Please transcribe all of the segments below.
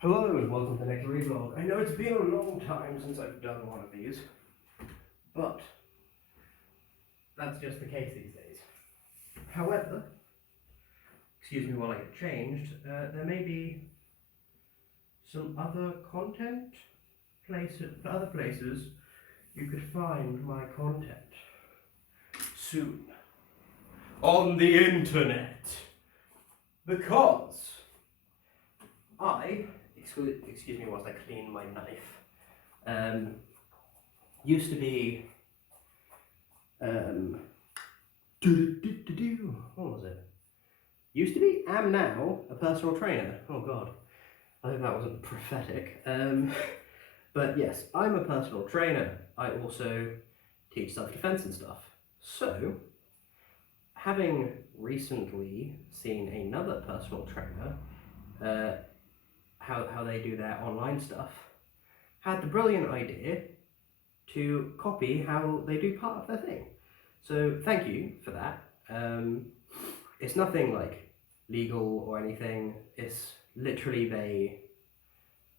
Hello and welcome to the next ReeVlog. I know it's been a long time since I've done one of these, but that's just the case these days. However, excuse me while I get changed, there may be some other content other places you could find my content soon on the internet, because excuse me whilst I clean my knife, used to be, what was it? Used to be, am now, a personal trainer. Oh god, I hope that wasn't prophetic. But yes, I'm a personal trainer. I also teach self-defense and stuff. So, having recently seen another personal trainer, how they do their online stuff, had the brilliant idea to copy how they do part of their thing. So thank you for that. It's nothing like legal or anything. It's literally they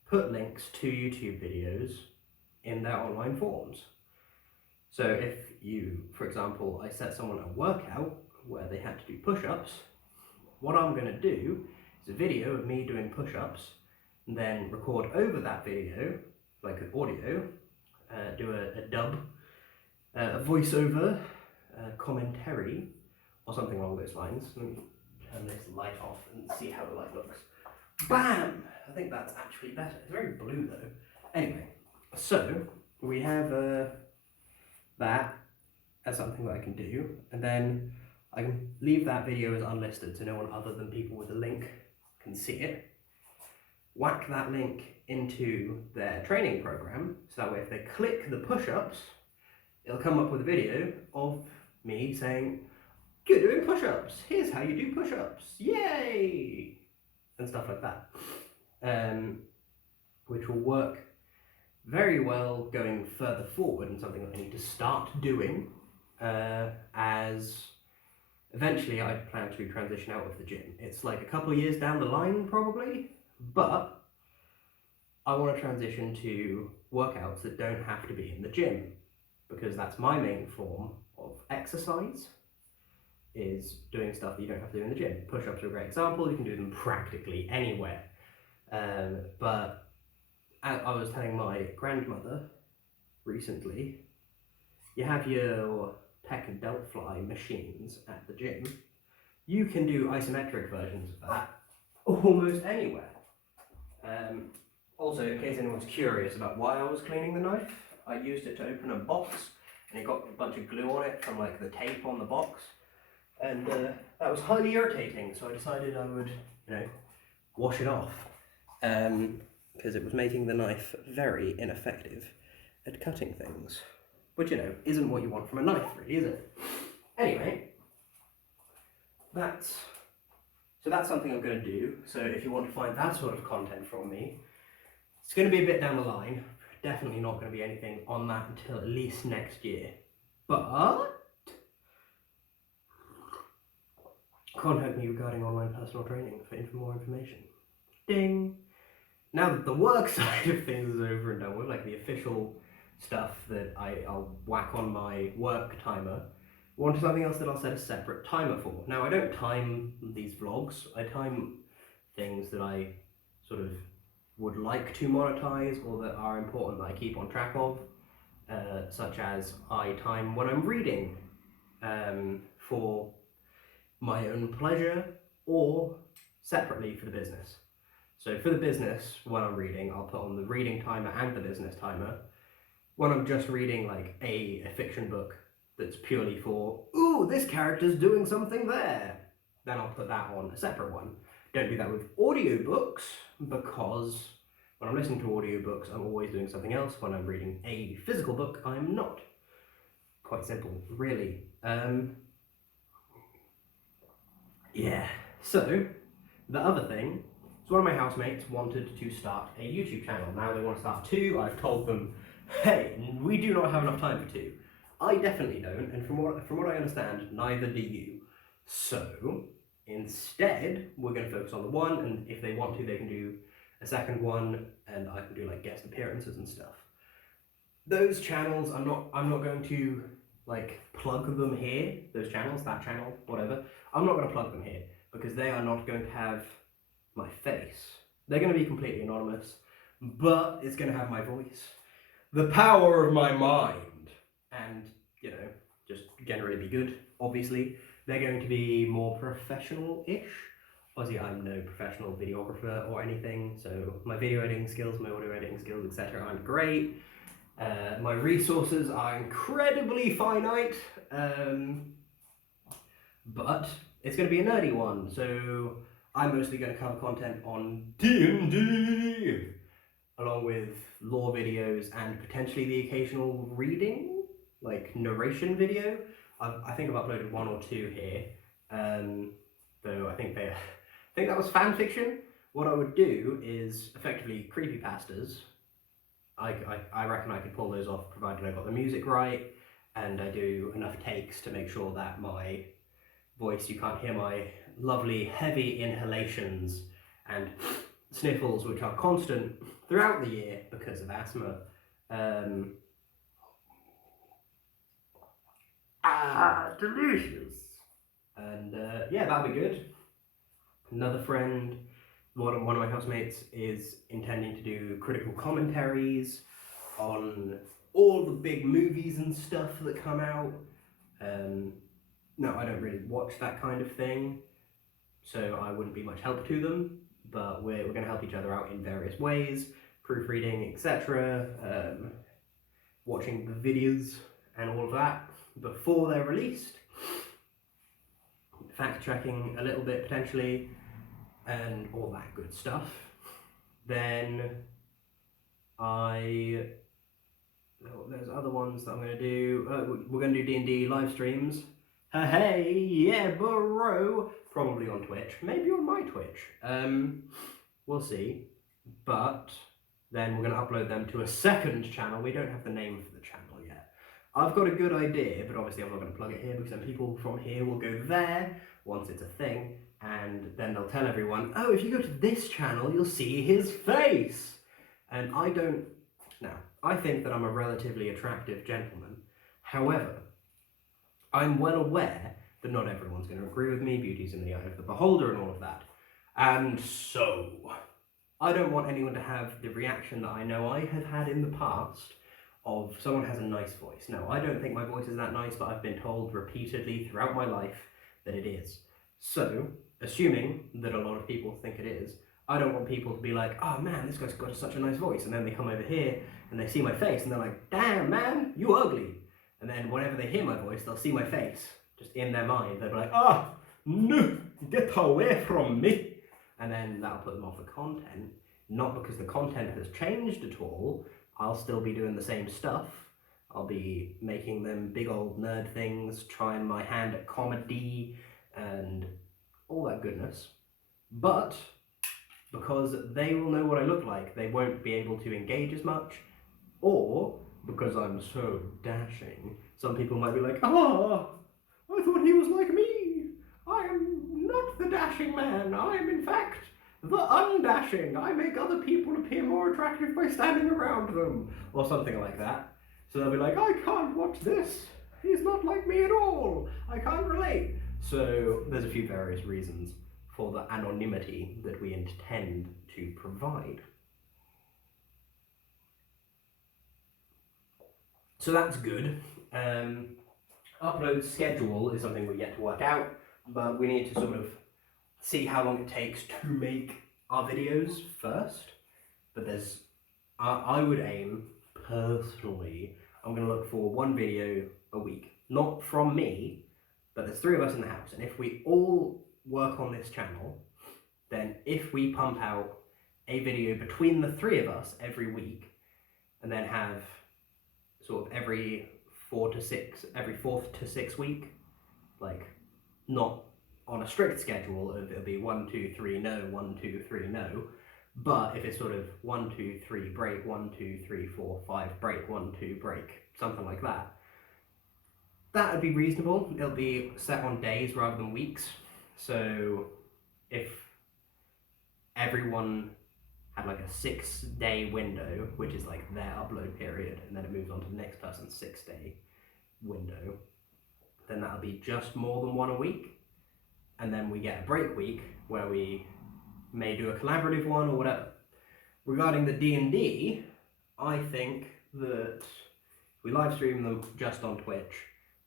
put links to YouTube videos in their online forms. So if you, for example, I set someone a workout where they had to do push-ups, what I'm going to do is a video of me doing push-ups, and then record over that video, like an audio, do a dub, a voiceover, commentary, or something along those lines. Let me turn this light off and see how the light looks. Bam! I think that's actually better. It's very blue though. Anyway, so we have that as something that I can do, and then I can leave that video as unlisted so no one other than people with the link can see it. Whack that link into their training program, so that way if they click the push-ups, it'll come up with a video of me saying, "You're doing push-ups, here's how you do push-ups, yay!" and stuff like that. Which will work very well going further forward, and something that I need to start doing, as eventually I plan to transition out of the gym. It's like a couple of years down the line probably, but I want to transition to workouts that don't have to be in the gym, because that's my main form of exercise, is doing stuff that you don't have to do in the gym. Push-ups are a great example, you can do them practically anywhere. But I was telling my grandmother recently, you have your pec and delt fly machines at the gym. You can do isometric versions of that almost anywhere. Also, in case anyone's curious about why I was cleaning the knife, I used it to open a box, and it got a bunch of glue on it from like the tape on the box, and that was highly irritating, so I decided I would, wash it off, because it was making the knife very ineffective at cutting things, which, isn't what you want from a knife, really, is it? Anyway, that's something I'm going to do. So if you want to find that sort of content from me, it's going to be a bit down the line. Definitely not going to be anything on that until at least next year. But contact me regarding online personal training for more information. Ding! Now that the work side of things is over and done with, like the official stuff that I'll whack on my work timer, on to something else that I'll set a separate timer for. Now, I don't time these vlogs, I time things that I sort of would like to monetize, or that are important that I keep on track of, such as I time when I'm reading for my own pleasure, or separately for the business. So for the business, when I'm reading, I'll put on the reading timer and the business timer. When I'm just reading like a fiction book that's purely for, ooh, this character's doing something there, then I'll put that on a separate one. Don't do that with audiobooks, because when I'm listening to audiobooks, I'm always doing something else. When I'm reading a physical book, I'm not. Quite simple, really. Yeah, so the other thing is one of my housemates wanted to start a YouTube channel. Now they want to start two. I've told them, hey, we do not have enough time for two. I definitely don't, and from what I understand, neither do you. So instead, we're going to focus on the one, and if they want to, they can do a second one, and I can do like guest appearances and stuff. Those channels, I'm not going to like plug them here. Those channels, that channel, whatever. I'm not going to plug them here because they are not going to have my face. They're going to be completely anonymous, but it's going to have my voice, the power of my mind, and you know, just generally be good. Obviously, they're going to be more professional-ish. Obviously, I'm no professional videographer or anything, so my video editing skills, my audio editing skills, etc. aren't great. My resources are incredibly finite, but it's going to be a nerdy one, so I'm mostly going to cover content on D&D, along with lore videos and potentially the occasional reading, like narration video. I think I've uploaded 1 or 2 here, though I think that was fan fiction. What I would do is effectively creepypastas. I reckon I could pull those off provided I got the music right and I do enough takes to make sure that my voice, you can't hear my lovely heavy inhalations and sniffles, which are constant throughout the year because of asthma. Delicious. And yeah, that'll be good. Another friend, one of my housemates, is intending to do critical commentaries on all the big movies and stuff that come out. No, I don't really watch that kind of thing, so I wouldn't be much help to them, but we're going to help each other out in various ways, proofreading, etc., watching the videos and all of that before they're released, fact checking a little bit potentially, and all that good stuff. Then there's other ones that I'm going to do. We're going to do D&D live streams. Hey, yeah, bro. Probably on Twitch, maybe on my Twitch. We'll see. But then we're going to upload them to a second channel. We don't have the name for the channel yet. I've got a good idea, but obviously I'm not going to plug it here because then people from here will go there once it's a thing, and then they'll tell everyone, oh, if you go to this channel, you'll see his face. And I don't. Now, I think that I'm a relatively attractive gentleman. However, I'm well aware that not everyone's going to agree with me, beauty's in the eye of the beholder and all of that. And so, I don't want anyone to have the reaction that I know I have had in the past of someone has a nice voice. No, I don't think my voice is that nice, but I've been told repeatedly throughout my life that it is. So, assuming that a lot of people think it is, I don't want people to be like, oh man, this guy's got such a nice voice, and then they come over here and they see my face and they're like, damn man, you ugly. And then whenever they hear my voice, they'll see my face, just in their mind. They'll be like, ah, no, get away from me. And then that'll put them off the content, not because the content has changed at all. I'll still be doing the same stuff. I'll be making them big old nerd things, trying my hand at comedy and all that goodness. But because they will know what I look like, they won't be able to engage as much, or because I'm so dashing, some people might be like, ah, I thought he was like me. I am not the dashing man. I am in fact the undashing. I make other people appear more attractive by standing around them, or something like that. So they'll be like, I can't watch this. He's not like me at all. I can't relate. So there's a few various reasons for the anonymity that we intend to provide. So that's good. Upload schedule is something we're yet to work out, but we need to sort of see how long it takes to make our videos first. But there's, I would aim, personally, I'm going to look for 1 video a week. Not from me, but there's 3 of us in the house, and if we all work on this channel, then if we pump out a video between the 3 of us every week, and then have sort of every 4th to 6th week, like not on a strict schedule of it'll be 1, 2, 3, no, 1, 2, 3, no, but if it's sort of 1, 2, 3, break, 1, 2, 3, 4, 5, break, 1, 2, break, something like that, that would be reasonable. It'll be set on days rather than weeks. So if everyone had like a 6-day window, which is like their upload period, and then it moves on to the next person's 6-day window, then that'll be just more than one a week. And then we get a break week where we may do a collaborative one or whatever. Regarding the D&D, I think that if we live stream them just on Twitch,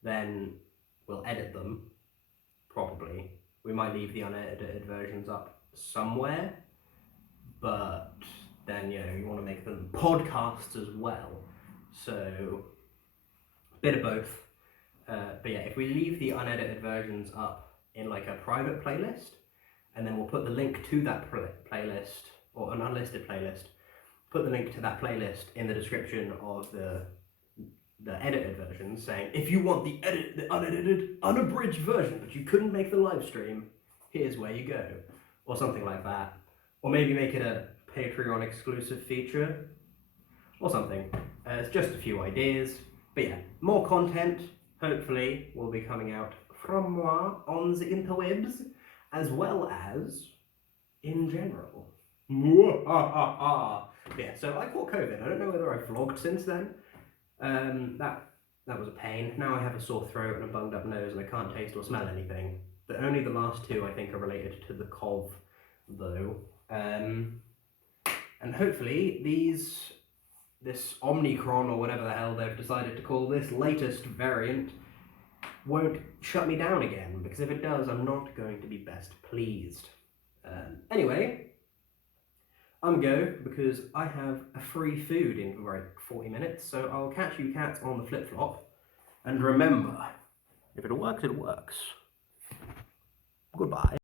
then we'll edit them, probably. We might leave the unedited versions up somewhere, but then, you know, you want to make them podcasts as well. So, a bit of both. But yeah, if we leave the unedited versions up in like a private playlist, and then we'll put the link to that playlist, or an unlisted playlist, put the link to that playlist in the description of the edited version, saying, if you want the unedited, unabridged version, but you couldn't make the live stream, here's where you go. Or something like that. Or maybe make it a Patreon exclusive feature, or something. It's just a few ideas. But yeah, more content, hopefully, will be coming out from moi on the interwebs, as well as in general. Yeah, so I caught COVID. I don't know whether I've vlogged since then. That was a pain. Now I have a sore throat and a bunged up nose, and I can't taste or smell anything. But only the last two I think are related to the cov, though. And hopefully this Omicron, or whatever the hell they've decided to call this latest variant, won't shut me down again, because if it does, I'm not going to be best pleased. Anyway, I'm go, because I have a free food in like 40 minutes, so I'll catch you cats on the flip-flop. And remember, if it works, it works. Goodbye.